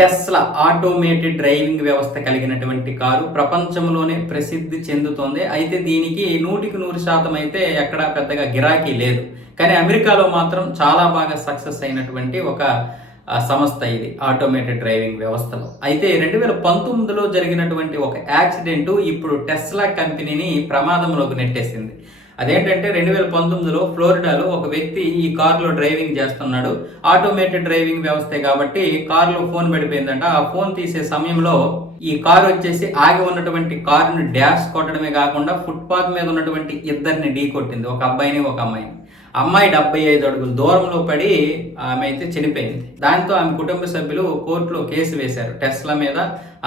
Tesla automated driving వ్యవస్థ కలిగినటువంటి car ప్రపంచంలోనే ప్రసిద్ధి చెందుతోంది. అయితే దీనికి నూటికి నూరు శాతం అయితే ఎక్కడా పెద్దగా గిరాకీ లేదు. కానీ అమెరికాలో మాత్రం చాలా బాగా సక్సెస్ అయినటువంటి ఒక సంస్థ ఇది ఆటోమేటెడ్ డ్రైవింగ్ వ్యవస్థలో. అయితే రెండు వేల పంతొమ్మిదిలో జరిగినటువంటి ఒక యాక్సిడెంట్ ఇప్పుడు టెస్లా కంపెనీని ప్రమాదంలోకి నెట్టేసింది. అదేంటంటే రెండు వేల పంతొమ్మిదిలో ఫ్లోరిడాలో ఒక వ్యక్తి ఈ కారులో డ్రైవింగ్ చేస్తున్నాడు. ఆటోమేటెడ్ డ్రైవింగ్ వ్యవస్థే కాబట్టి కారులో ఫోన్ పడిపోయిందంట. ఆ ఫోన్ తీసే సమయంలో ఈ కారు వచ్చేసి ఆగి ఉన్నటువంటి కారుని డ్యాష్ కొట్టడమే కాకుండా ఫుట్పాత్ మీద ఉన్నటువంటి ఇద్దరిని ఢీ కొట్టింది. ఒక అబ్బాయిని ఒక అమ్మాయిని. అమ్మాయి డెబ్బై ఐదు అడుగుల దూరంలో పడి ఆమె అయితే చనిపోయింది. దాంతో ఆమె కుటుంబ సభ్యులు కోర్టులో కేసు వేశారు టెస్లా మీద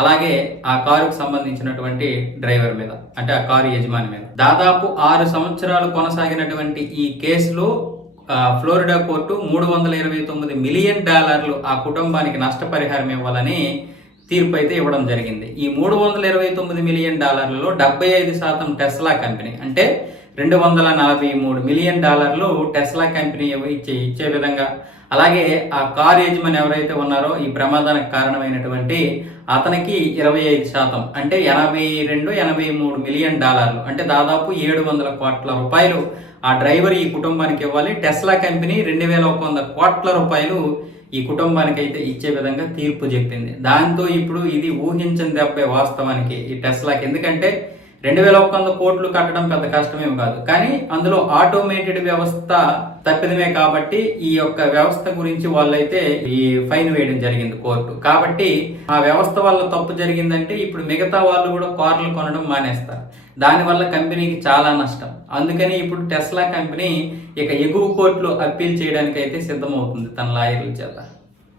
అలాగే ఆ కారుకు సంబంధించినటువంటి డ్రైవర్ మీద అంటే ఆ కారు యజమాని మీద. దాదాపు ఆరు సంవత్సరాలు కొనసాగినటువంటి ఈ కేసులో ఫ్లోరిడా కోర్టు మూడు వందల ఇరవై తొమ్మిది మిలియన్ డాలర్లు ఆ కుటుంబానికి నష్టపరిహారం ఇవ్వాలని తీర్పు అయితే ఇవ్వడం జరిగింది. ఈ మూడు వందల ఇరవై తొమ్మిది మిలియన్ డాలర్లలో డెబ్బై ఐదు శాతం టెస్లా కంపెనీ అంటే రెండు వందల నలభై మూడు మిలియన్ డాలర్లు టెస్లా కంపెనీ ఇచ్చే ఇచ్చే విధంగా. అలాగే ఆ కారు యజమాని ఎవరైతే ఉన్నారో ఈ ప్రమాదానికి కారణమైనటువంటి అతనికి ఇరవై ఐదు శాతం అంటే ఎనభై రెండు ఎనభై మూడు మిలియన్ డాలర్లు అంటే దాదాపు ఏడు వందల కోట్ల రూపాయలు ఆ డ్రైవర్ ఈ కుటుంబానికి ఇవ్వాలి. టెస్లా కంపెనీ రెండు వేల ఒక వంద కోట్ల రూపాయలు ఈ కుటుంబానికి అయితే ఇచ్చే విధంగా తీర్పు చెప్పింది. దాంతో ఇప్పుడు ఇది ఊహించని దెబ్బే వాస్తవానికి ఈ టెస్లాకి. ఎందుకంటే రెండు వేల ఒక్క వంద కోట్లు కట్టడం పెద్ద కష్టమేం కాదు. కానీ అందులో ఆటోమేటెడ్ వ్యవస్థ తప్పిదమే కాబట్టి ఈ యొక్క వ్యవస్థ గురించి వాళ్ళైతే ఈ ఫైన్ వేయడం జరిగింది కోర్టు. కాబట్టి ఆ వ్యవస్థ వల్ల తప్పు జరిగిందంటే ఇప్పుడు మిగతా వాళ్ళు కూడా కార్లు కొనడం మానేస్తారు. దానివల్ల కంపెనీకి చాలా నష్టం. అందుకని ఇప్పుడు టెస్లా కంపెనీ ఇక ఎగువ కోర్టులో అప్పీల్ చేయడానికి అయితే సిద్ధమవుతుంది తన లాయర్ల చేత.